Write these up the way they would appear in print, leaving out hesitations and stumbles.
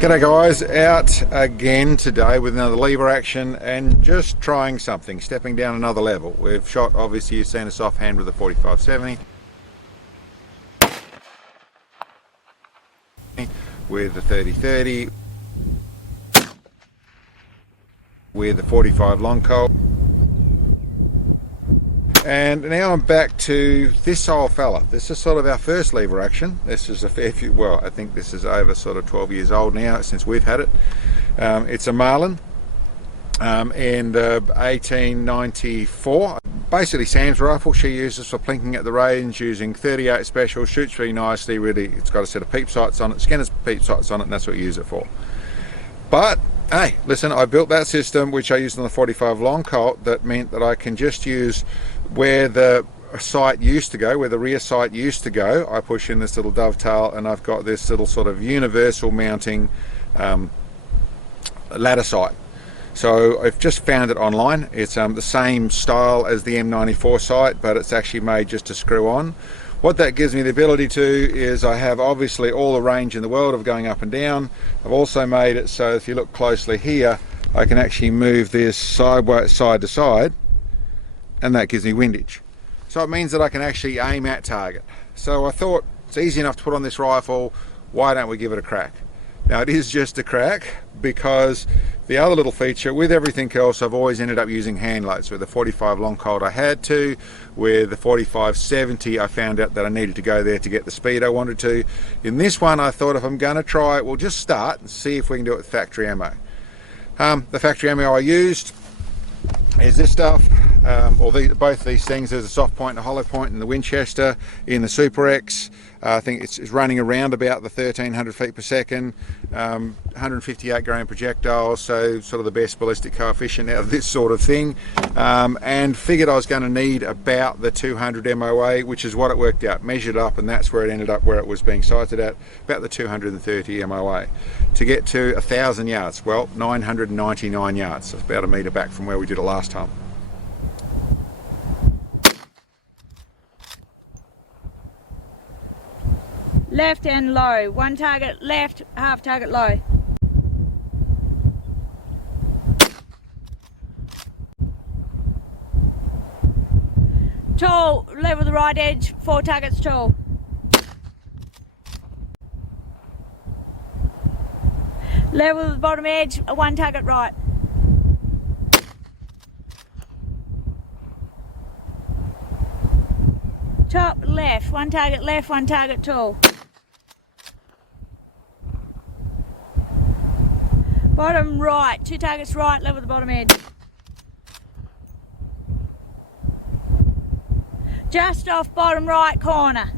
G'day guys, out again today with another lever action and just trying something, stepping down another level. We've shot, obviously you've seen us offhand with the 45-70, with the 30-30, with the 45 long colt. And now I'm back to this old fella. This is sort of our first lever action. This is a fair few, well, I think this is over sort of 12 years old now since we've had it. It's a Marlin in 1894. Basically Sam's rifle. She uses for plinking at the range using 38 special, shoots really nicely, really. It's got a set of peep sights on it, Skinner's peep sights on it, and that's what you use it for. But hey, listen, I built that system which I used on the 45 long colt that meant that I can just use where the sight used to go, where the rear sight used to go. I push in this little dovetail and I've got this little sort of universal mounting ladder sight. So I've just found it online. It's the same style as the M94 sight, but it's actually made just to screw on. What that gives me the ability to is I have obviously all the range in the world of going up and down. I've also made it so if you look closely here, I can actually move this sideways, side to side, and that gives me windage. So it means that I can actually aim at target. So I thought it's easy enough to put on this rifle, why don't we give it a crack? Now it is just a crack because the other little feature, with everything else I've always ended up using hand loads. With the 45 long colt I had to, with the 45-70 I found out that I needed to go there to get the speed I wanted to. In this one I thought if I'm going to try it, we'll just start and see if we can do it with factory ammo. The factory ammo I used is this stuff, both these things. There's a soft point and a hollow point in the Winchester, in the Super X. I think it's running around about the 1300 feet per second, 158 grain projectile, so sort of the best ballistic coefficient out of this sort of thing, and figured I was going to need about the 200 MOA, which is what it worked out, measured up, and that's where it ended up, where it was being sighted at, about the 230 MOA. To get to 1,000 yards, well, 999 yards, so it's about a metre back from where we did it last time. Left and low. One target left, half target low. Tall, level the right edge, 4 targets tall. Level the bottom edge, 1 target right. Top left, 1 target, 1 target tall. Bottom right, 2 targets right, level the bottom edge. Just off bottom right corner.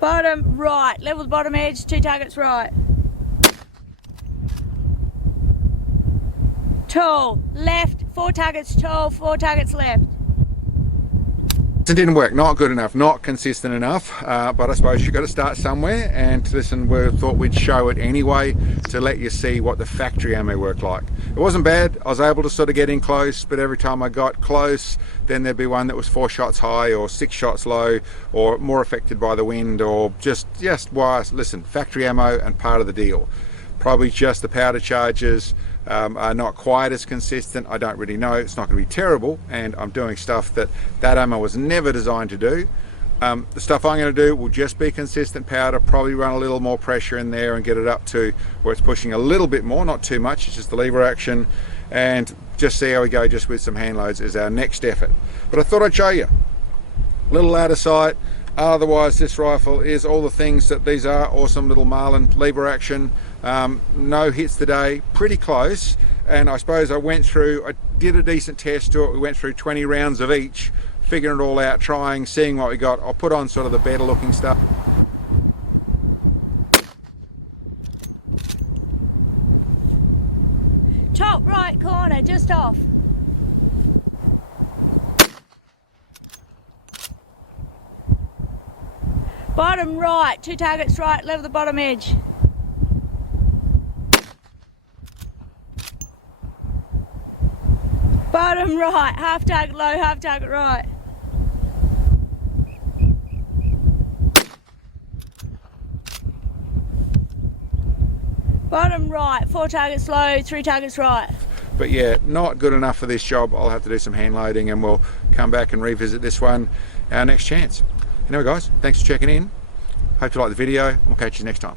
Bottom right, level the bottom edge, 2 targets right. Tall, left, 4 targets tall, 4 targets left. It didn't work, not good enough, not consistent enough, but I suppose you've got to start somewhere, and listen, we thought we'd show it anyway to let you see what the factory ammo worked like. It wasn't bad, I was able to sort of get in close, but every time I got close, then there'd be one that was 4 shots high or 6 shots low, or more affected by the wind, or just wise. Listen, factory ammo and part of the deal. Probably just the powder charges are not quite as consistent. I don't really know. It's not going to be terrible, and I'm doing stuff that ammo was never designed to do. The stuff I'm going to do will just be consistent powder, probably run a little more pressure in there and get it up to where it's pushing a little bit more, not too much. It's just the lever action, and just see how we go just with some hand loads is our next effort. But I thought I'd show you. Little ladder sight. Otherwise, this rifle is all the things that these are. Awesome little Marlin lever action. No hits today, pretty close. And I suppose I did a decent test to it. We went through 20 rounds of each, figuring it all out, trying, seeing what we got. I'll put on sort of the better looking stuff. Top right corner, just off. Bottom right, 2 targets right, level the bottom edge. Bottom right, half target low, half target right. Bottom right, 4 targets low, 3 targets right. But yeah, not good enough for this job. I'll have to do some hand loading and we'll come back and revisit this one our next chance. Anyway guys, thanks for checking in. Hope you like the video. We'll catch you next time.